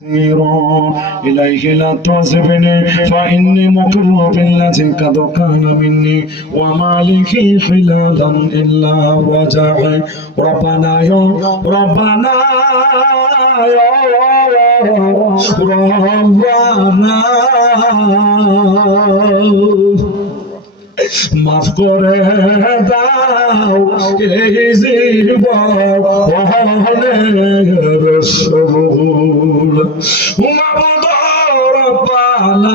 إليه لا تعذبني فإني مقر بالذي قد كان مني وما لي حلالا إلا وجعي ربنا يا ربنا يا ربنا মাফ করে দাও এই জীবনের সবুল মাবুদ রব্বানা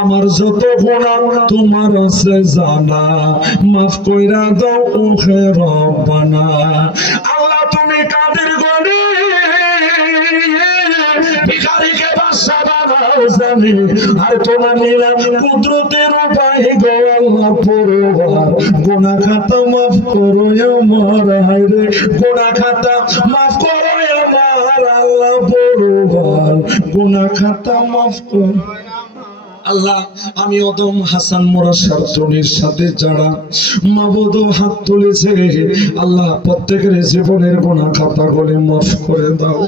আমার যত গুনাহ তোমার আছে জানা মাফ কইরা দাও ওহে রব্বানা আল্লাহ তুমি কাদের গনি ভিখারিকে বাদশা বানাও জানি আর তোমার লীলা কুদরতের উপায় গো আল্লাহ পরওয়ার গুনাহ খাতা মাফ করো আমার হায়রে গুনাহ খাতা মাফ করো আমার আল্লাহ পরওয়ার গুনাহ খাতা মাফ করো আল্লাহ আমি অদম হাসান মোরাশার তনির সাথে যারা মাবুদ হাত তুলেছে আল্লাহ প্রত্যেকের জীবনের গুনাহ খাতাগুলি মাফ করে দাও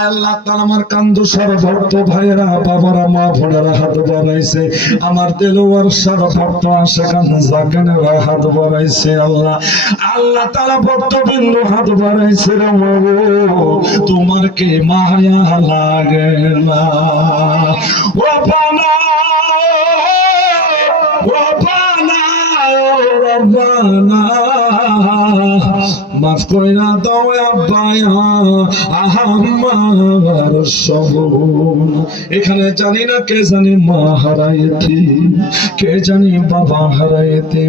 আল্লাহ তাআলা আমার কান্দো সারা ভক্ত ভাইরা বাবারা মা বোনেরা হাত বাড়াইছে আমার দেলোয়ার সারা ভক্ত আশিকান জাকানেরা হাত বাড়াইছে আল্লাহ আল্লাহ তাআলা ভক্তবৃন্দ হাত বাড়াইছে রে মাবুদ তোমার কি মায়া লাগে না রব্বানা রব্বানা মাফ কইরা দাও আব্বা আমার সবুন এখানে জানি না কে জানি মা হারাইতি কে জানি বাবা হারাইতি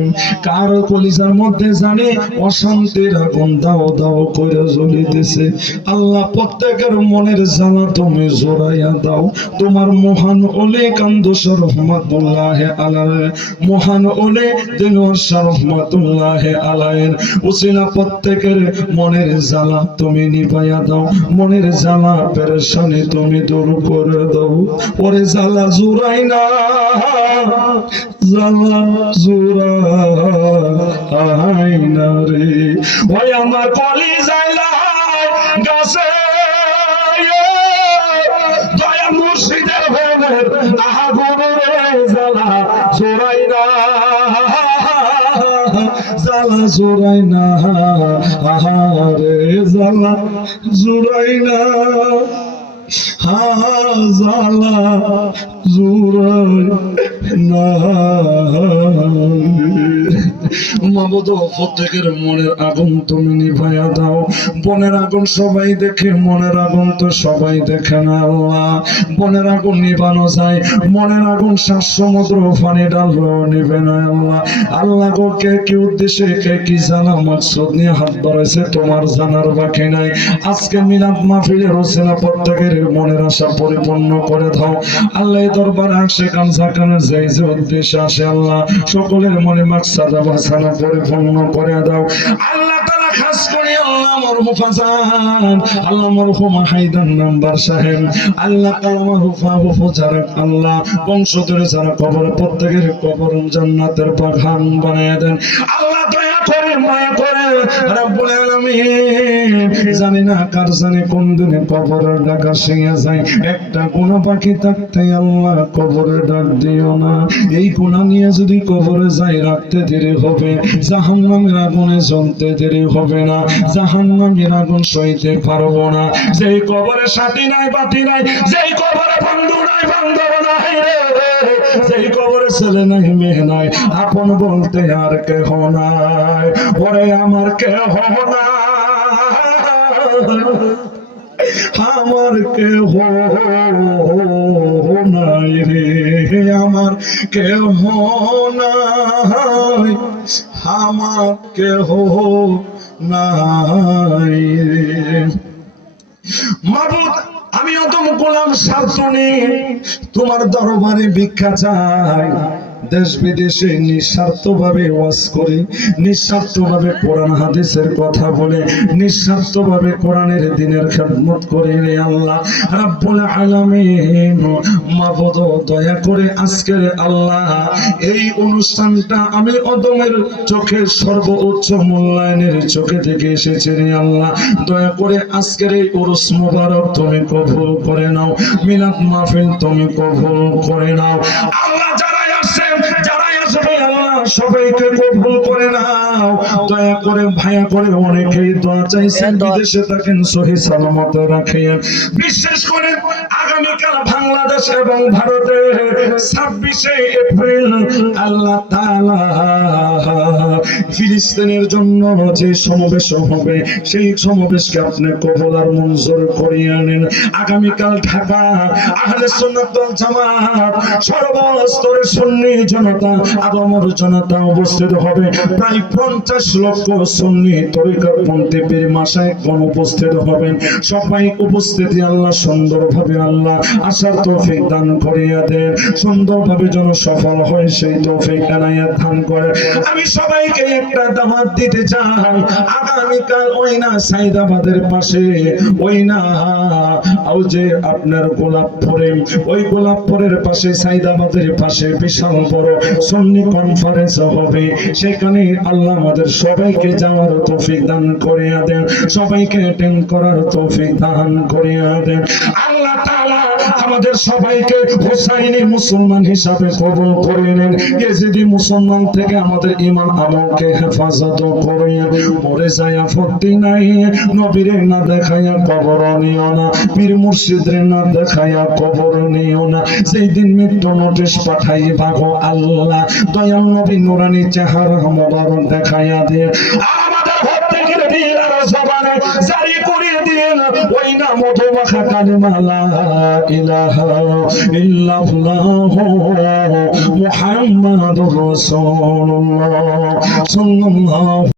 কার কলিজার মধ্যে জানি অশান্তির আগুন দাও দাও করে জ্বলিতেছে আল্লাহ প্রত্যেকের মনের জ্বালা তুমি জোড়াইয়া দাও তোমার মহান ওলি কান্দুস রহমাতুল্লাহ আলাইহি মহান ওলি দিনওয়ার রহমাতুল্লাহ আলাইহি উসিলা প্রত্যেকের মনের জ্বালা তুমি নিভাইয়া দাও মনের জ্বালা পেরেশানি তুমি দূর করে দাও ওরে জ্বালা জুড়াই না জ্বালা জুড়াই না রে ওই আমার কলিজায় গাছে দয়া মুর্শিদের প্রেমের আগুনের জ্বালা জুড়াই না জ্বালা জুড়াই না আহারে জ্বালা জুড়াই না জ্বালা জুড়াই না মাবুদ প্রত্যেকের মনের আগুন তুমি নিভাইয়া দাও বনের আগুন সবাই দেখে মনের আগুন তো সবাই দেখে না আল্লাহ বনের আগুন নিভানো যায় মনের আগুন শ্বাস সমুদ্র পানি ডাললেও নিবে না আল্লাহ আল্লাহ গো কে কি উদ্দেশ্যে কে কি জানা মাকসুদ নিয়ে হাত বাড়াইছে তোমার জানার বাকি নাই আজকে মিলাদ মাহফিলের ওসিলা প্রত্যেকের মনের আশা পরিপূর্ণ করে দাও আল্লাহ দরবারে আশিকান জাকানের যে যে উদ্দেশ্যে আসে আল্লাহ সকলের মনে মাকসাদ বাসনা পরিপূর্ণ করে দাও আল্লাহ তাআলা খাস করে আল্লাহ মরহুম ফাজান আল্লাহ মরহুম হায়দার নাম্বার সাহেব আল্লাহ তাআলা মরহুফা যারা আল্লাহ বংশধরে যারা কবরে প্রত্যেকের কবর জান্নাতের বাগান বানায় দেন আল্লাহ দয়া করে মায়া করে রব্বুল আলামিন জানি না কার জানি কোন দিনে কবরের ডাকা শিয়া যায় একটা গুনাহ বাকি থাকতে আল্লাহ কবরে ডাক দিও না এই গুনাহ নিয়ে যদি কবরে যাই রাখতে দেরি হবে জাহান্নামের আগুনে জ্বলতে দেরি হবে না জাহান্নামের আগুন সইতে পারবো না যেই কবরে সাথী নাই বাতি নাই যেই কবরে বন্ধু নাই বান্ধব নাই যেই কবরে ছেলে নাই মেয়ে নাই আপন বলতে আর কেহ নাই ওরে আমার কেহ নাই আমার কেহ নাই রে আমার কেহ নাই আমার কেহ নাই রে মাবুদ আমি অদম গোলাম সাতনি তোমার দরবারে ভিক্ষা চাই দেশ বিদেশে নিঃস্বার্থভাবে ওয়াজ করি, নিঃস্বার্থভাবে কোরআন হাদিসের কথা বলে, নিঃস্বার্থভাবে কোরআনের দ্বীনের খেদমত করি রে আল্লাহ রাব্বুল আলামিন। মাবুদ দয়া করে আজকের আল্লাহ এই অনুষ্ঠানটা আমি অদমের চোখে সর্বোচ্চ মূল্যায়নের চোখে থেকে এসেছে রে আল্লাহ। দয়া করে আজকের এই উরুস মুবারক তুমি কবুল করে নাও, মিলাদ মাহফিল তুমি কবুল করে নাও আল্লাহ। যারাই আসছে যারাই আসবে আল্লাহ সবাইকে কবুল করে নাও। দয়া করে ভাইয়া করে অনেকেই দোয়া চাইছেন, বিদেশে থাকেন সহি সালামত রাখেন। বিশেষ করে আগামীকাল বাংলাদেশ এবং ভারতে 26শে এপ্রিল আল্লাহ তাআলা ফিলিস্তিনের জন্য যে সমাবেশ হবে সেই সমাবেশকে আপনি কবুল আর মঞ্জুর করিয়ে আনেন। আগামীকাল ঢাকা আহলে সুন্নাত ওয়াল জামাত সর্বস্তরের সুন্নি জনতা আবমর জনতা উপস্থিত হবে। প্রায় 50 লক্ষ সুন্নি তরিকাপন্থী পীর মাশায়েখগণ উপস্থিত হবেন। সবাই উপস্থিতি আল্লাহ সুন্দরভাবে আল্লাহ আসার তৌফিক দান করিয়া দেন, সুন্দরভাবে যেন সফল হয় সেই তৌফিক এনায়েত দান করে। আমি সবাইকে একটা দাওয়াত দিতে চাই, আগামীকাল ওই না সাইদাবাদের পাশে ওই না ওই যে আপনার গোলাপপুরে, ওই গোলাপপুরের পাশে সাইদাবাদের পাশে বিশাল বড় সুন্নি কনফারেন্স হবে। সেখানে আল্লাহ আমাদের সবাইকে যাওয়ার তৌফিক দান করিয়া দেন, সবাইকে অ্যাটেন্ড করার তৌফিক দান করিয়া দেন। আল্লাহ তাআলা আমাদের সবাইকে হুসাইনি মুসলমান হিসাবে কবুল করে নেন। ইয়েজিদি মুসলমান থেকে আমাদের ঈমান আমলকে হেফাজত করিয়া মরে যায় আপত্তি নাই। নবীরে না দেখাইয়া কবর নিও না, পীর মুর্শিদরে না দেখাইয়া কবর নিও না। সেই দিন মৃত্যু নোটিশ পাঠাইবা গো আল্লাহ, দয়াল নবী নুরানি চেহারা মোবারক দেখাইয়া দিয়ে আমাদের ঘর থেকে দিলার জবানে জারি করিয়ে দিন ওই না মধুমাখা কালিমা লা ইলাহা ইল্লাল্লাহু মুহাম্মাদুর রাসূলুল্লাহ সাল্লাল্লাহু